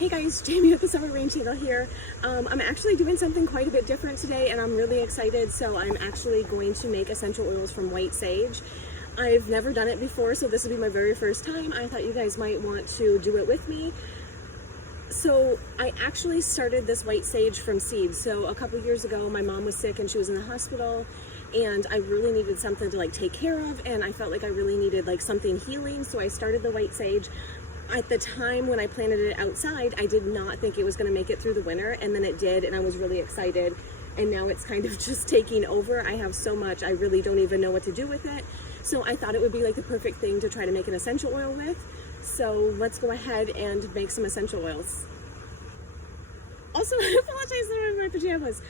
Hey guys, Jamie with the Summer Rain channel here. I'm actually doing something quite a bit different today and I'm really excited. So I'm actually going to make essential oils from white sage. I've never done it before, so this will be my very first time. I thought you guys might want to do it with me. So I actually started this white sage from seeds. So a couple years ago, my mom was sick and she was in the hospital and I really needed something to like take care of, and I felt like I really needed like something healing. So I started the white sage. At the time when I planted it outside, I did not think it was going to make it through the winter, and then it did, and I was really excited. And now it's kind of just taking over. I have so much, I really don't even know what to do with it. So I thought it would be like the perfect thing to try to make an essential oil with. So let's go ahead and make some essential oils. Also, I apologize that I'm in my pajamas.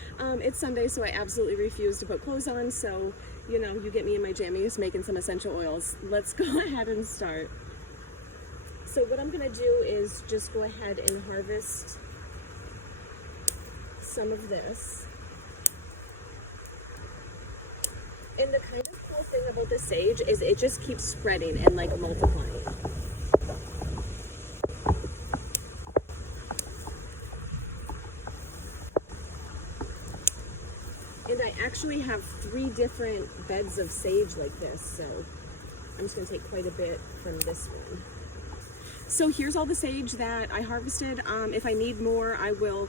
It's Sunday, so I absolutely refuse to put clothes on. So, you know, you get me in my jammies making some essential oils. Let's go ahead and start. So what I'm going to do is just go ahead and harvest some of this. And the kind of cool thing about the sage is it just keeps spreading and like multiplying. And I actually have 3 different beds of sage like this, so I'm just going to take quite a bit from this one. So here's all the sage that I harvested. If I need more, I will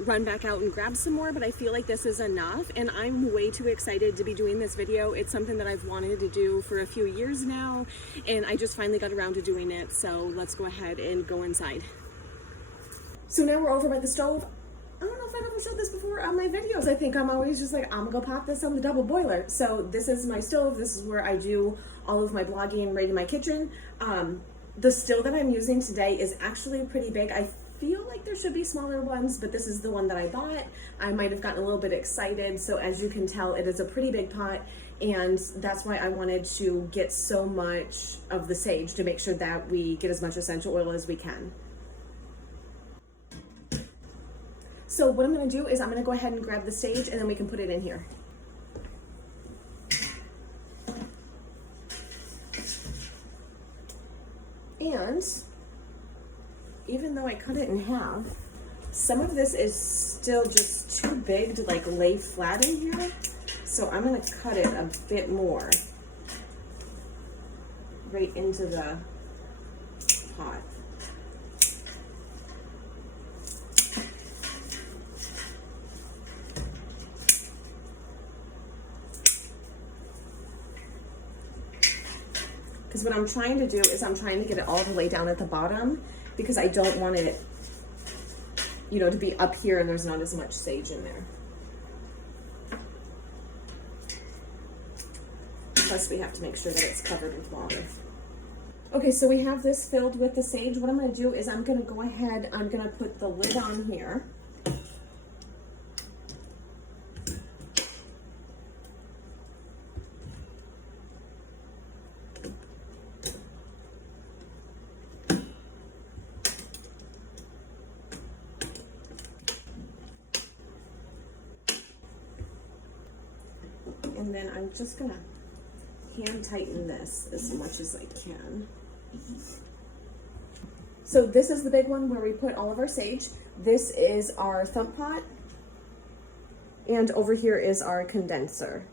run back out and grab some more, but I feel like this is enough, and I'm way too excited to be doing this video. It's something that I've wanted to do for a few years now, and I just finally got around to doing it, so let's go ahead and go inside. So now we're over by the stove. I don't know if I've ever showed this before on my videos. I think I'm always just like, I'm gonna go pop this on the double boiler. So this is my stove. This is where I do all of my blogging right in my kitchen. The still that I'm using today is actually pretty big. I feel like there should be smaller ones, but this is the one that I bought. I might have gotten a little bit excited. So as you can tell, it is a pretty big pot, and that's why I wanted to get so much of the sage to make sure that we get as much essential oil as we can. So what I'm gonna do is I'm gonna go ahead and grab the sage and then we can put it in here. And even though I cut it in half, some of this is still just too big to like lay flat in here. So I'm gonna cut it a bit more right into the pot. Because what I'm trying to do is I'm trying to get it all the way down at the bottom, because I don't want it, you know, to be up here and there's not as much sage in there. Plus we have to make sure that it's covered with water. Okay, so we have this filled with the sage. What I'm going to do is I'm going to go ahead, I'm going to put the lid on here. And then I'm just gonna hand tighten this as much as I can. So this is the big one where we put all of our sage. This is our thump pot. And over here is our condenser.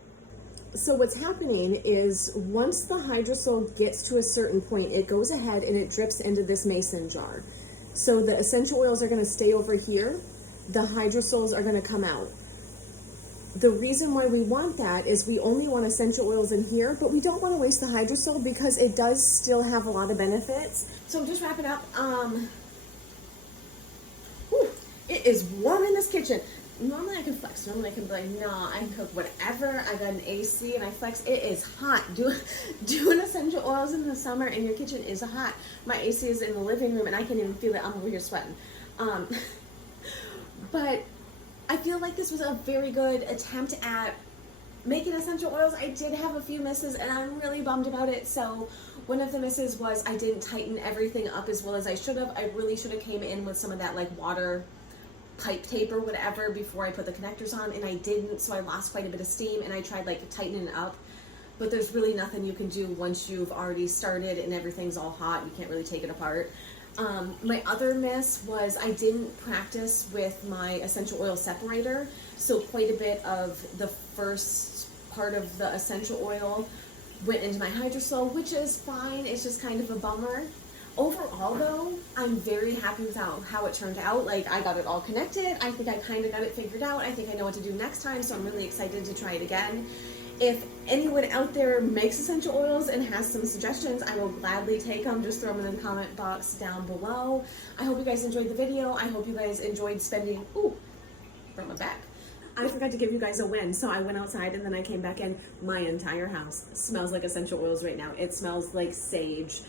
So what's happening is once the hydrosol gets to a certain point, it goes ahead and it drips into this mason jar. So the essential oils are gonna stay over here. The hydrosols are gonna come out. The reason why we want that is we only want essential oils in here, but we don't want to waste the hydrosol because it does still have a lot of benefits. So I'm just wrapping up. It is warm in this kitchen. Normally I can flex. Normally I can be like, nah, I can cook whatever. I got an AC and I flex. It is hot. Doing essential oils in the summer in your kitchen is hot. My AC is in the living room and I can even feel it. I'm over here sweating. But I feel like this was a very good attempt at making essential oils. I did have a few misses and I'm really bummed about it. So one of the misses was I didn't tighten everything up as well as I should have. I really should have came in with some of that like water pipe tape or whatever before I put the connectors on, and I didn't, so I lost quite a bit of steam, and I tried like tightening it up, but there's really nothing you can do once you've already started and everything's all hot. You can't really take it apart. My other miss was I didn't practice with my essential oil separator, so quite a bit of the first part of the essential oil went into my hydrosol, which is fine. It's just kind of a bummer. Overall though, I'm very happy with how it turned out. Like, I got it all connected. I think I kind of got it figured out. I think I know what to do next time, so I'm really excited to try it again. If anyone out there makes essential oils and has some suggestions, I will gladly take them. Just throw them in the comment box down below. I hope you guys enjoyed the video. I hope you guys enjoyed spending, ooh, from my back. I forgot to give you guys a win. So I went outside and then I came back in. My entire house smells like essential oils right now. It smells like sage.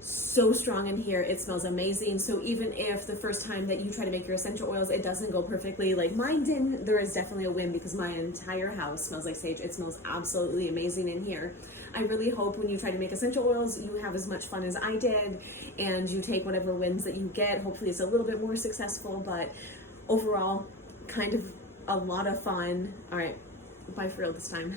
So strong in here. It smells amazing. So even if the first time that you try to make your essential oils, it doesn't go perfectly like mine didn't, there is definitely a win because my entire house smells like sage. It smells absolutely amazing in here. I really hope when you try to make essential oils, you have as much fun as I did and you take whatever wins that you get. Hopefully it's a little bit more successful, but overall, kind of a lot of fun. All right, bye for real this time.